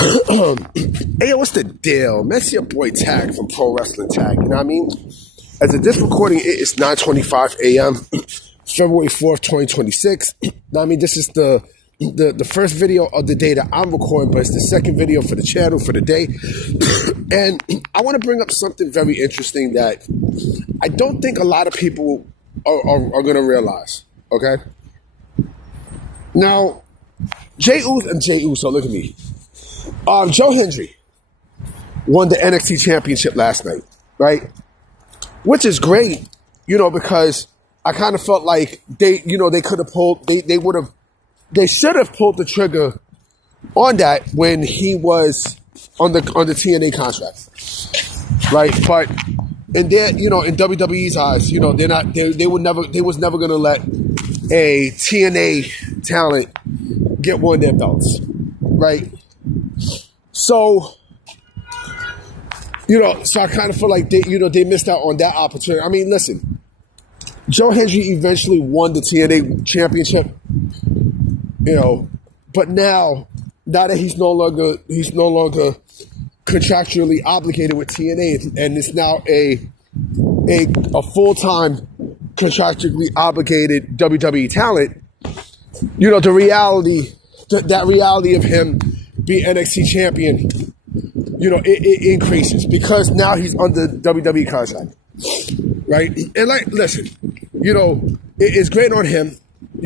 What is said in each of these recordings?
Hey, yo, what's the deal? That's your boy Tag from Pro Wrestling Tag. You know what I mean? As of this recording, it is 9:25 a.m., February 4th, 2026. Now, I mean, this is the first video of the day that I'm recording, but it's the second video for the channel for the day. And I want to bring up something very interesting that I don't think a lot of people are going to realize, okay? Now, Jey Uso, look at me. Joe Hendry won the NXT Championship last night, right? Which is great, you know, because I kind of felt like they could have pulled, they should have pulled the trigger on that when he was on the TNA contract, right? But in WWE's eyes, they was never gonna let a TNA talent get one of their belts, right? So, so I kind of feel like they missed out on that opportunity. I mean, listen, Joe Hendry eventually won the TNA championship, but now that he's no longer contractually obligated with TNA, and it's now a full-time contractually obligated WWE talent, the reality of him being NXT champion, it increases because now he's under WWE contract, right? And listen, it's great on him.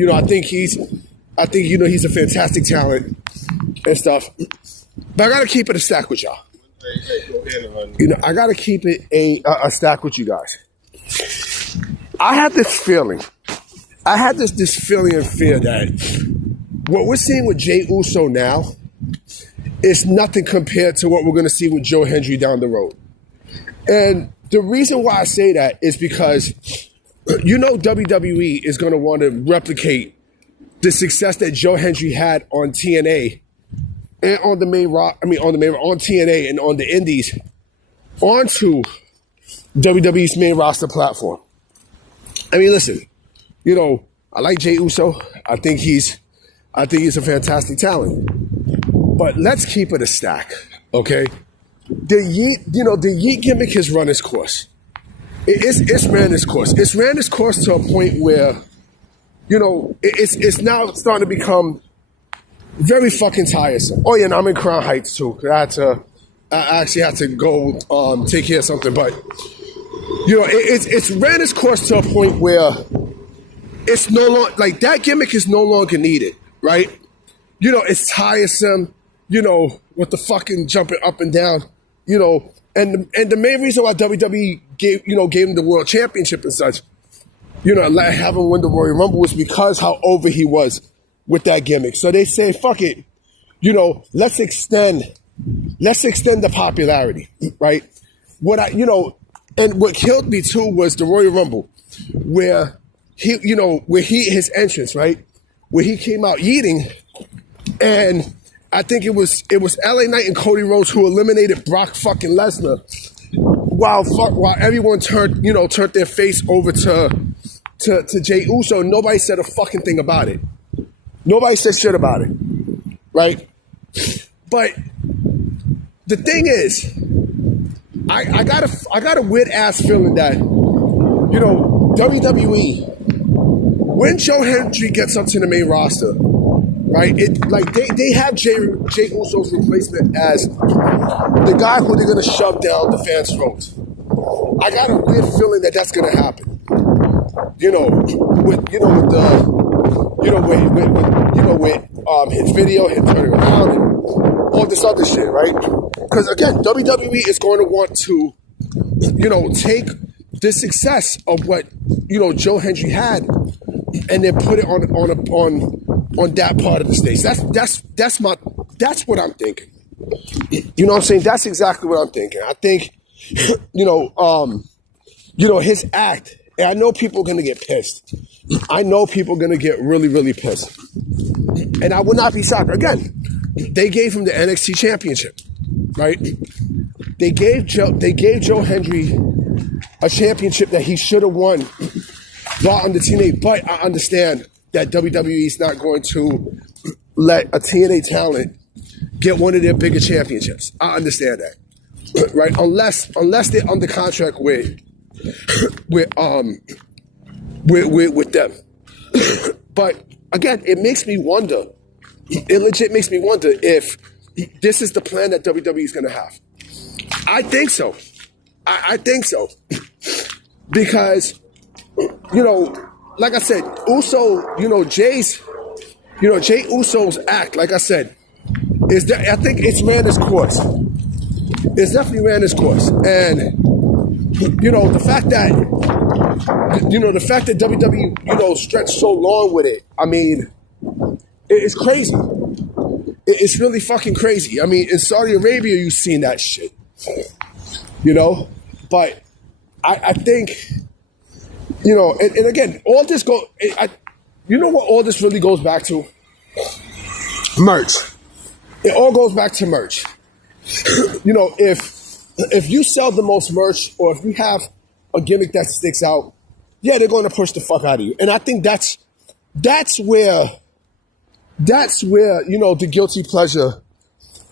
I think he's a fantastic talent and stuff. But I gotta keep it a stack with y'all. I gotta keep it a stack with you guys. I had this feeling. I had this feeling and fear that what we're seeing with Jey Uso now is nothing compared to what we're going to see with Joe Hendry down the road. And the reason why I say that is because, WWE is going to want to replicate the success that Joe Hendry had on TNA and on TNA and on the Indies onto WWE's main roster platform. I mean, listen, I like Jey Uso. I think he's a fantastic talent. But let's keep it a stack, okay? The Yeet gimmick has run its course. It's ran its course. It's ran its course to a point where, it's now starting to become very fucking tiresome. Oh yeah, and I'm in Crown Heights too. I actually had to go take care of something, but it's ran its course to a point where it's no longer, like, that gimmick is no longer needed, right? It's tiresome, with the fucking jumping up and down, and the main reason why WWE gave him the World Championship and such, like having win the Royal Rumble, was because how over he was with that gimmick. So they say, fuck it, let's extend the popularity, right? And what killed me too was the Royal Rumble, where his entrance, right? Where he came out yeeting, and I think it was LA Knight and Cody Rhodes who eliminated Brock fucking Lesnar, while everyone turned their face over to Jey Uso. Nobody said a fucking thing about it. Nobody said shit about it, right? But the thing is, I got a weird ass feeling that WWE, when Joe Hendry gets up to the main roster, right? They have Jey Uso's replacement as the guy who they're gonna shove down the fans' throats. I got a weird feeling that that's gonna happen. With his video, him turning around, and all this other shit, right? Because again, WWE is going to want to, take the success of what Joe Hendry had, and then put it on that part of the stage. That's what I'm thinking. You know what I'm saying? That's exactly what I'm thinking. I think, his act, and I know people are going to get pissed. I know people are going to get really, really pissed. And I would not be shocked. Again, they gave him the NXT Championship, right? They gave Joe Hendry a championship that he should have won while under TNA. But I understand that WWE is not going to let a TNA talent get one of their bigger championships. I understand that, right? Unless they're under contract with them. But again, it makes me wonder. It legit makes me wonder if this is the plan that WWE is going to have. I think so. I think so. Because, like I said, Jey Uso's act, like I said, I think it's ran its course. It's definitely ran its course. And, the fact that WWE, stretched so long with it, I mean, it's crazy. It's really fucking crazy. I mean, in Saudi Arabia, you've seen that shit. But I think, and again, all this what all this really goes back to? Merch. It all goes back to merch. If you sell the most merch, or if you have a gimmick that sticks out, yeah, they're going to push the fuck out of you. And I think that's where the guilty pleasure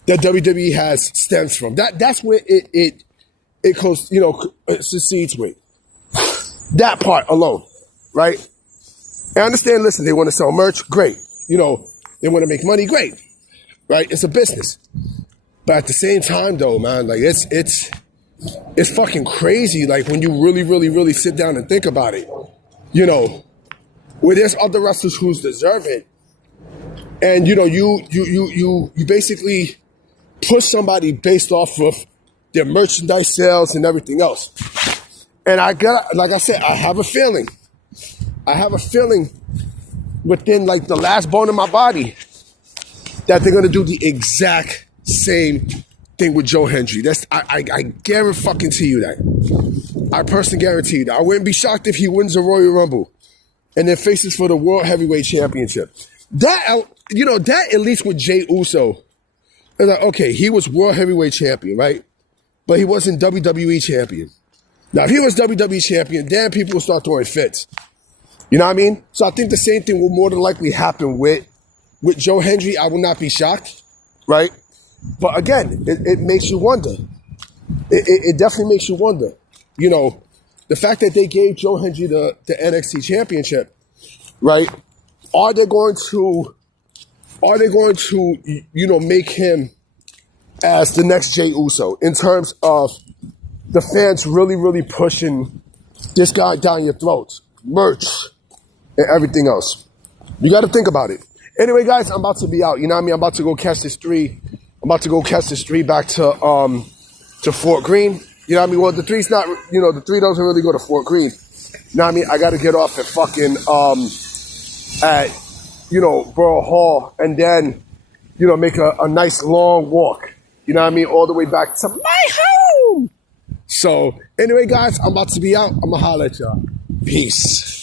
that WWE has stems from. That's where it goes, succeeds with. That part alone, right? I understand, listen, they want to sell merch, great. They want to make money, great. Right? It's a business. But at the same time though, man, like it's fucking crazy, like when you really, really, really sit down and think about it. Where there's other wrestlers who's deserving, and you basically push somebody based off of their merchandise sales and everything else. And like I said, I have a feeling within like the last bone in my body that they're gonna do the exact same thing with Joe Hendry. I guarantee you that. I personally guarantee you that. I wouldn't be shocked if he wins the Royal Rumble and then faces for the World Heavyweight Championship. That at least with Jey Uso, it's like, okay, he was World Heavyweight Champion, right? But he wasn't WWE Champion. Now, if he was WWE Champion, then people will start throwing fits. You know what I mean? So I think the same thing will more than likely happen with Joe Hendry. I will not be shocked, right? But again, it makes you wonder. It definitely makes you wonder. The fact that they gave Joe Hendry the NXT Championship, right? Are they going to make him as the next Jey Uso in terms of the fans really, really pushing this guy down your throats, merch and everything else? You got to think about it. Anyway, guys, I'm about to be out. You know what I mean? I'm about to go catch this 3. I'm about to go catch this 3 back to Fort Greene. You know what I mean? Well, the 3's not, the 3 doesn't really go to Fort Greene. You know what I mean? I got to get off at fucking, Borough Hall, and then, make a nice long walk. You know what I mean? All the way back to my home. So, anyway, guys, I'm about to be out. I'm going to holler at y'all. Peace.